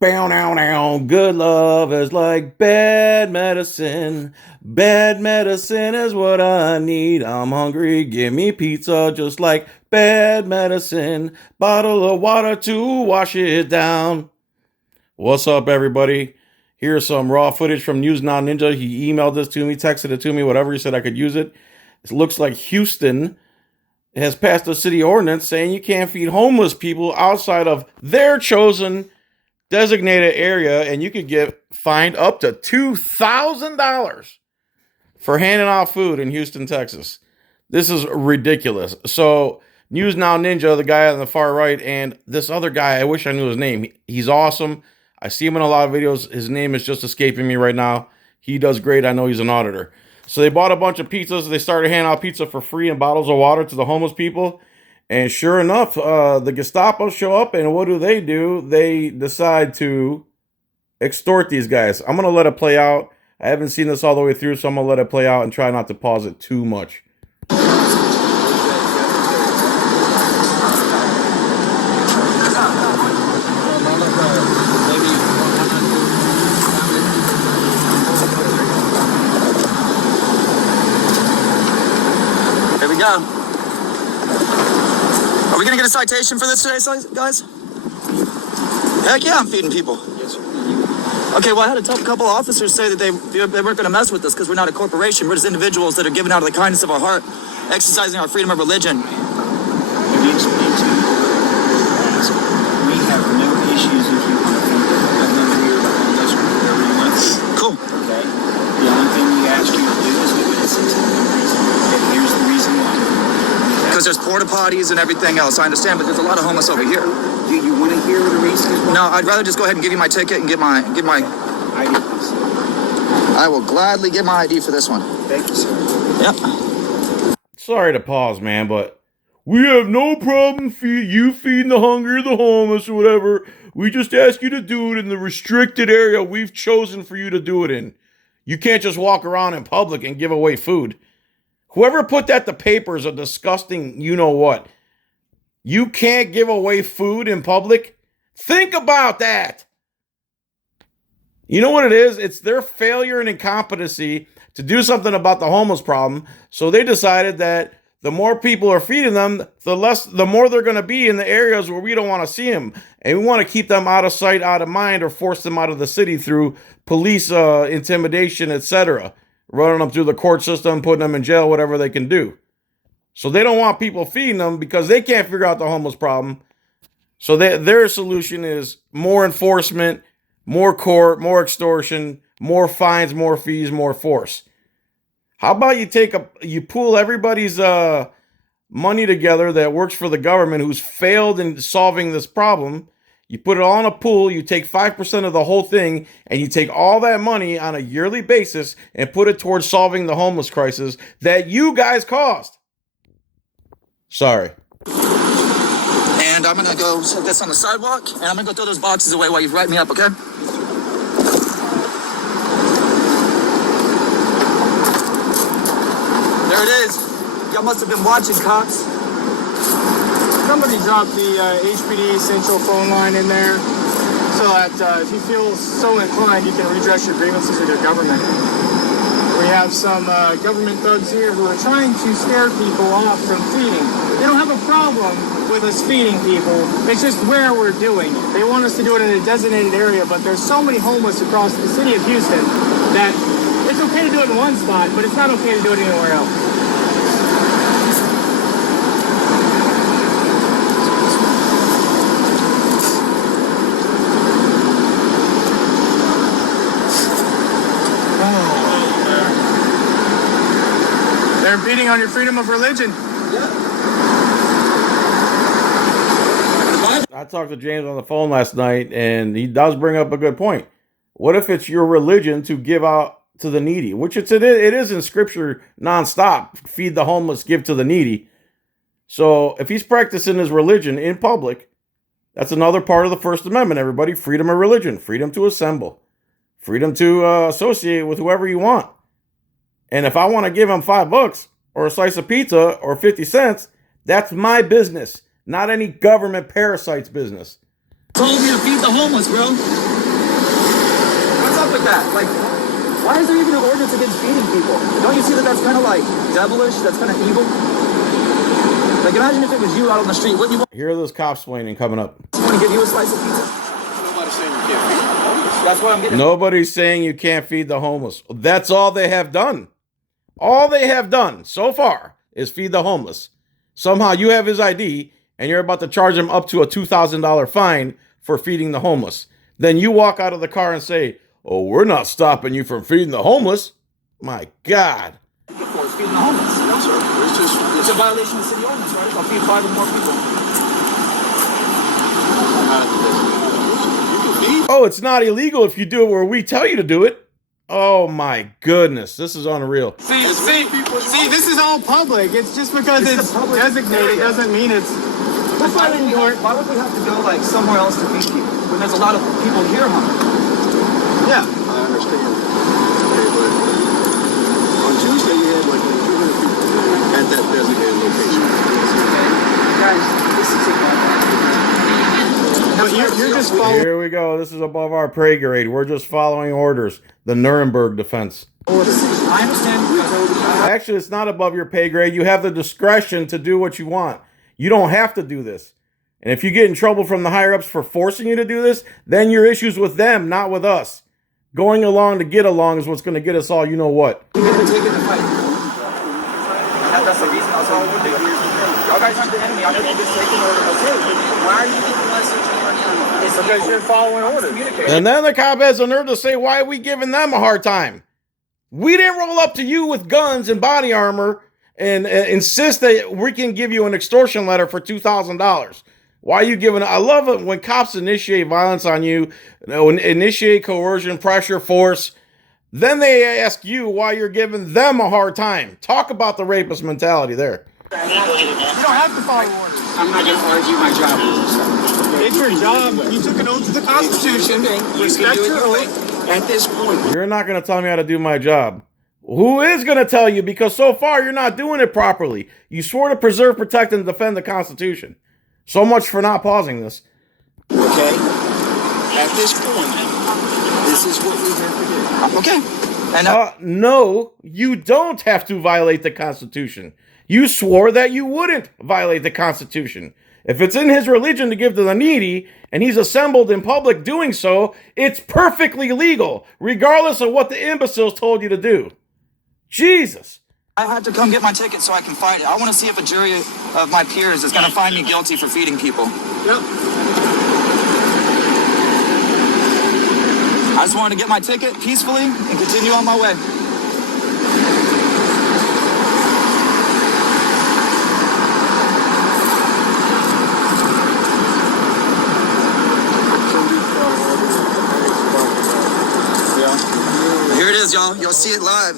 Bow now now. Good love is like bad medicine. Bad medicine is what I need. I'm hungry. Give me pizza just like bad medicine. Bottle of water to wash it down. What's up, everybody? Here's some raw footage from News Now Ninja. He emailed this to me, texted it to me, whatever. He said I could use it. It looks like Houston has passed a city ordinance saying you can't feed homeless people outside of their chosen designated area, and you could get fined up to $2,000 for handing out food in Houston, Texas. This is ridiculous. So, News Now Ninja, the guy on the far right, and this other guy, I wish I knew his name. He's awesome. I see him in a lot of videos. His name is just escaping me right now. He does great. I know he's an auditor. So they bought a bunch of pizzas. They started handing out pizza for free and bottles of water to the homeless people. And sure enough, the Gestapo show up, and what do? They decide to extort these guys. I'm going to let it play out. I haven't seen this all the way through, so I'm going to let it play out and try not to pause it too much. Here we go. Are we gonna get a citation for this today, guys? Heck yeah, I'm feeding people. Yes, sir. Okay, well, I had a couple of officers say that they weren't gonna mess with us because we're not a corporation. We're just individuals that are giving out of the kindness of our heart, exercising our freedom of religion. Let me explain to you. We have no issues if you want to feed the here, the homeless, or whatever you want. Cool. Okay? The only thing we ask you to do is give us a reason. And here's the reason why. Because there's porta potties and everything else. I understand, but there's a lot of homeless over here. Do you want to hear the reason as well? No, I'd rather just go ahead and give you my ticket and get my. ID, please. I will gladly get my ID for this one. Thank you, sir. Yep. Sorry to pause, man, but we have no problem feeding the hungry, the homeless, or whatever. We just ask you to do it in the restricted area we've chosen for you to do it in. You can't just walk around in public and give away food. Whoever put that to paper is a disgusting you-know-what. You can't give away food in public? Think about that. You know what it is? It's their failure and incompetency to do something about the homeless problem. So they decided that the more people are feeding them, the more they're going to be in the areas where we don't want to see them. And we want to keep them out of sight, out of mind, or force them out of the city through police intimidation, etc. Running them through the court system, putting them in jail, whatever they can do. So they don't want people feeding them because they can't figure out the homeless problem. So their solution is more enforcement, more court, more extortion, more fines, more fees, more force. How about you pool everybody's money together that works for the government who's failed in solving this problem. You put it all in a pool, you take 5% of the whole thing, and you take all that money on a yearly basis and put it towards solving the homeless crisis that you guys caused. Sorry. And I'm gonna go set this on the sidewalk, and I'm gonna go throw those boxes away while you write me up, okay? There it is. Y'all must have been watching, cops. Somebody dropped the HPD Central phone line in there so that if you feel so inclined, you can redress your grievances with your government. We have some government thugs here who are trying to scare people off from feeding. They don't have a problem with us feeding people. It's just where we're doing it. They want us to do it in a designated area, but there's so many homeless across the city of Houston that it's okay to do it in one spot, but it's not okay to do it anywhere else. They're impeding on your freedom of religion. I talked to James on the phone last night, and he does bring up a good point. What if it's your religion to give out to the needy? Which it is in scripture nonstop. Feed the homeless, give to the needy. So if he's practicing his religion in public, that's another part of the First Amendment, everybody. Freedom of religion, freedom to assemble, freedom to associate with whoever you want. And if I want to give him $5 or a slice of pizza or 50 cents, that's my business, not any government parasite's business. Told me to feed the homeless, bro. stuff like that. Like, why is there even an ordinance against feeding people? Don't you see that that's kind of like devilish? That's kind of evil. Like, imagine if it was you out on the street. Wouldn't you want Here are those cops explaining coming up. someone to give you a slice of pizza? Nobody's saying you can't feed the homeless. That's what I'm getting. Nobody's saying you can't feed the homeless. That's all they have done. All they have done so far is feed the homeless. Somehow you have his ID and you're about to charge him up to a $2,000 fine for feeding the homeless. Then you walk out of the car and say, "Oh, we're not stopping you from feeding the homeless." My God. For is feeding the homeless. No, sir. It's a violation of city ordinance, right? I'll feed 5 or more people. Oh, it's not illegal if you do it where we tell you to do it. Oh my goodness, this is unreal. See, this is all public. It's just because it's designated doesn't mean it's. Why would we have to go like somewhere else to feed people when there's a lot of people here hungry? Yeah. I understand. Okay, but on Tuesday you had like 200 people at that designated location. Guys, this is But you're just following. Here we go. This is above our pay grade. We're just following orders. The Nuremberg defense. I understand. Actually, it's not above your pay grade. You have the discretion to do what you want. You don't have to do this. And if you get in trouble from the higher ups for forcing you to do this, then your issue's with them, not with us. Going along to get along is what's going to get us all, you know what. You get to take it to fight. That's the reason I was all over there. Y'all guys aren't the enemy. I'm going to just take an order. Okay, why are you giving us such a hard time? It's Because you're following orders. And then the cop has the nerve to say, why are we giving them a hard time? We didn't roll up to you with guns and body armor and insist that we can give you an extortion letter for $2,000. Why are you giving? I love it when cops initiate violence on you, initiate coercion, pressure, force. Then they ask you why you're giving them a hard time. Talk about the rapist mentality there. You don't have to follow orders. I'm not going to argue my job with you, sir. It's your job. You took an oath to the Constitution. Respect your oath. At this point, You're not going to tell me how to do my job. Who is going to tell you? Because so far you're not doing it properly. You swore to preserve, protect, and defend the Constitution. So much for not pausing this. okay? At this point, this is what we have to do. Okay. And No, you don't have to violate the Constitution. You swore that you wouldn't violate the Constitution. If it's in his religion to give to the needy, and he's assembled in public doing so, it's perfectly legal, regardless of what the imbeciles told you to do. Jesus. I had to come get my ticket so I can fight it. I want to see if a jury of my peers is going to find me guilty for feeding people. Yep. I just wanted to get my ticket peacefully and continue on my way. Here it is, y'all. You'll see it live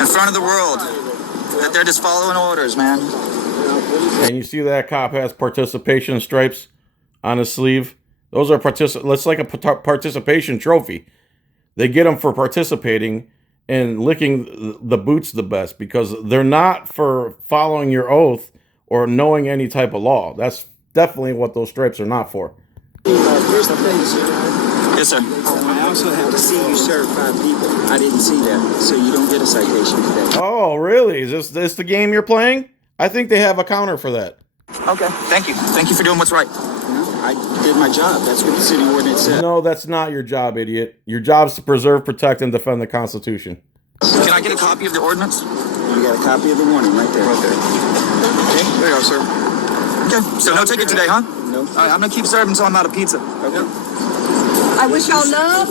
in front of the world that they're just following orders, man. And you see that cop has participation stripes on his sleeve? Those are that's like a participation trophy. They get them for participating and licking the boots the best because they're not for following your oath or knowing any type of law. That's definitely what those stripes are not for. Here's the thing, sir. Yes, sir. I also have to see you serve 5 people. I didn't see that, so you don't get a citation today. Oh, really? Is this the game you're playing? I think they have a counter for that. Okay. Thank you. Thank you for doing what's right. I did my job. That's what the city ordinance said. No, that's not your job, idiot. Your job is to preserve, protect, and defend the Constitution. Can I get a copy of the ordinance? You got a copy of the warning right there. Right there. Okay. There you go, sir. Okay. So no ticket today, huh? No. All right. I'm gonna keep serving until I'm out of pizza. Okay. I wish y'all love.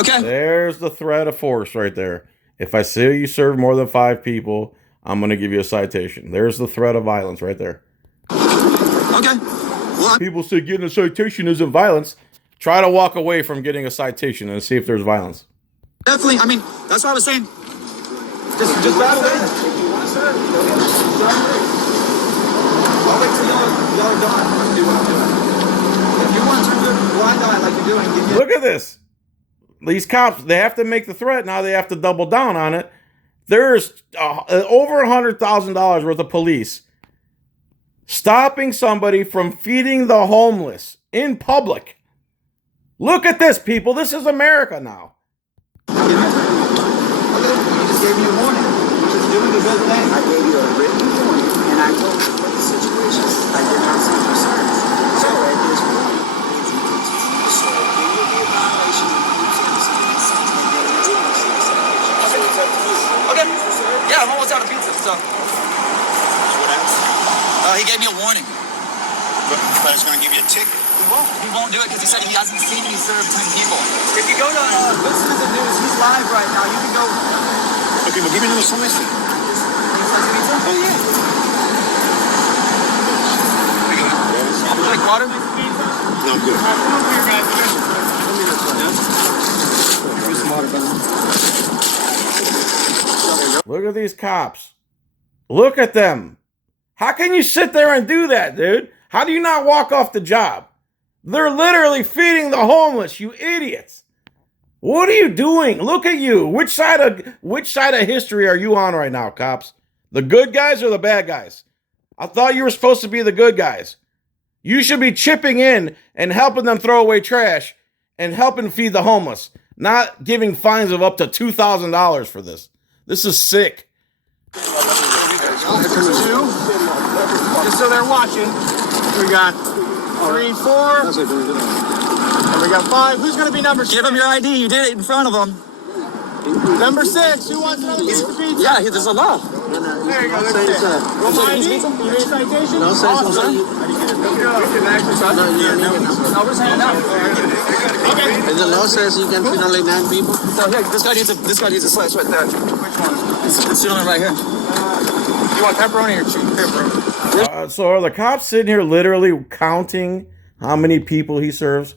Okay. There's the threat of force right there. If I say you serve more than 5 people, I'm going to give you a citation. There's the threat of violence right there. Okay. Well, People say getting a citation isn't violence. Try to walk away from getting a citation and see if there's violence. definitely. I mean, that's what I was saying. Just right away. I'll wait till y'all are done to do what I'm doing. If you want to turn a blind eye like you're doing, Look at this. These cops, they have to make the threat. Now they have to double down on it. There's over $100,000 worth of police stopping somebody from feeding the homeless in public. Look at this, people. This is America now. You just gave me a warning. You're just doing a good thing. I gave you a written warning, and I told you what the situation is. I did not see concerns. So at this point, so it will be a violation of the Okay. Yeah, I'm almost out of pizza, so. What else? He gave me a warning. But it's going to give you a ticket. He won't do it because he said he hasn't seen me serve 10 people. If you go to Good Citizen News, he's live right now. You can go. Okay, well, give me another slice then. Oh, yeah. Would you like water? No, I'm good. Here's some water, brother. Look at these cops. Look at them. How can you sit there and do that, dude? How do you not walk off the job? They're literally feeding the homeless, you idiots. What are you doing? Look at you. Which side of history are you on right now, cops? The good guys or the bad guys? I thought you were supposed to be the good guys. You should be chipping in and helping them throw away trash and helping feed the homeless, not giving fines of up to $2,000 for this. This is sick. Two. Just so they're watching. We got 3, 4. And we got 5. Who's going to be number 6? Give him your ID. You did it in front of him. Number 6. Who wants another piece of pizza? Yeah, there's a law. There you go. Look at that. Want my ID? You need a citation? No, Awesome. No, we're saying no. Okay. The law says you can feed only 9 people. So here, this guy needs a slice right there. Which one? It's the one right here. You want pepperoni or cheese? Pepperoni. So are the cops sitting here literally counting how many people he serves?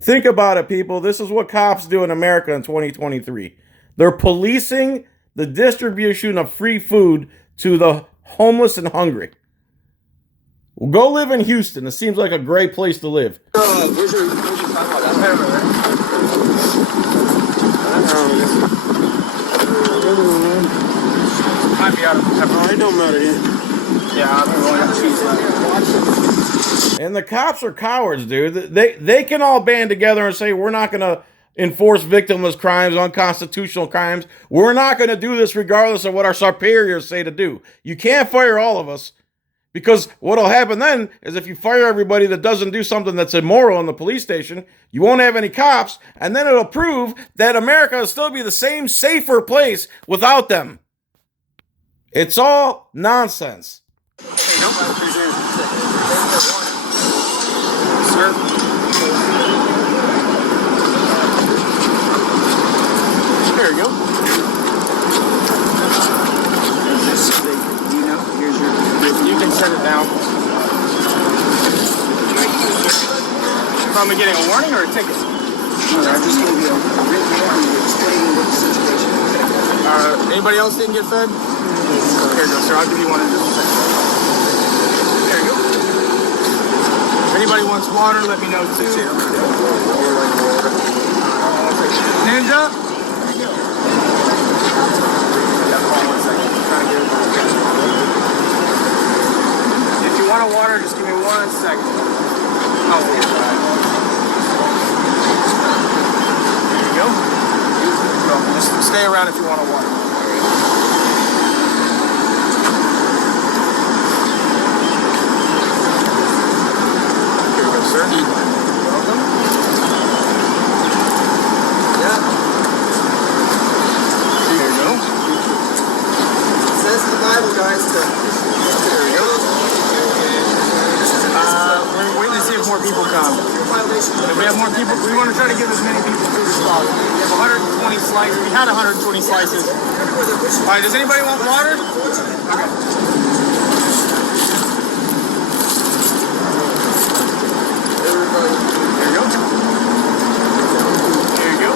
Think about it, people. This is what cops do in America in 2023. They're policing the distribution of free food to the homeless and hungry. Well, go live in Houston. It seems like a great place to live. Might be out of pepperoni. It don't matter, yeah. Yeah, I'm going to cheese. And the cops are cowards, dude. They can all band together and say, we're not going to enforce victimless crimes, unconstitutional crimes. We're not going to do this regardless of what our superiors say to do. You can't fire all of us, because what'll happen then is if you fire everybody that doesn't do something that's immoral in the police station, you won't have any cops, and then it'll prove that America will still be the same safer place without them. It's all nonsense. Sir? There you go. Do you know? Here's your. You can set it down. From me getting a warning or a ticket? I just gave you a written warning explaining what the situation is. Anybody else didn't get fed? Here you go, sir. I'll give you one in just a second. There you go. If anybody wants water, let me know too. Ninja? If you want a water, just give me 1 second. Oh, there you go. Just stay around if you want a water. Here we go, sir. Welcome. Yeah. Here you go. It says in the Bible, guys, to. There you go. We're waiting to see if more people come. If we have more people, we want to try to give as many people food as possible. We have 120 slices. We had 120 slices. All right, does anybody want water? Okay. There you go. There you go.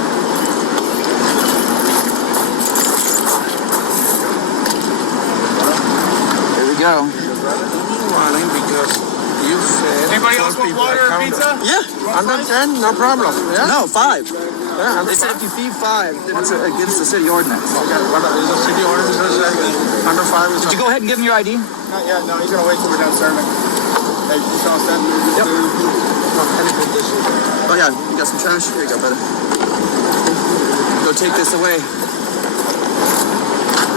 There we go. Because you said. Anybody else want water or pizza? Yeah. Under 10, no problem. Yeah? No, 5. Yeah, They said if you feed 5, then it's against the city ordinance. Okay, what is the city ordinance says under 5 is Did you go ahead and give him your ID? Not yet. No, he's gonna wait till we're done serving. Hey, you all set? Yep. Oh yeah, you got some trash? Here you go, brother. Go take this away.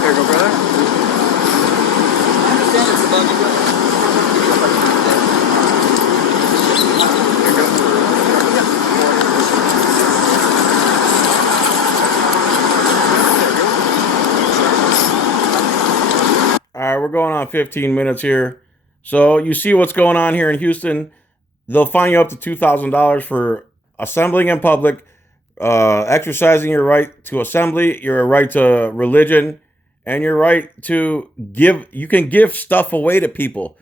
Here you go, brother. I understand it's above you, brother. All right, we're going on 15 minutes here. So you see what's going on here in Houston. They'll fine you up to $2,000 for assembling in public, exercising your right to assembly, your right to religion, and your right to give. You can give stuff away to people.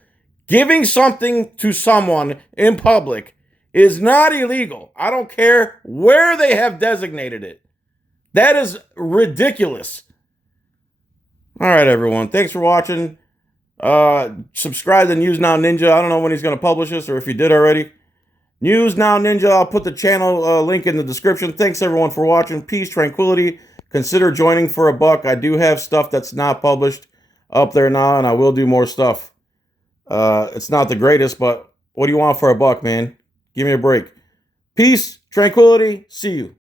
Giving something to someone in public is not illegal. I don't care where they have designated it. That is ridiculous. All right, everyone. Thanks for watching. Subscribe to News Now Ninja. I don't know when he's going to publish this or if he did already. News Now Ninja. I'll put the channel link in the description. Thanks, everyone, for watching. Peace, tranquility. Consider joining for $1. I do have stuff that's not published up there now, and I will do more stuff. It's not the greatest, but what do you want for $1, man? Give me a break. Peace, tranquility. See you.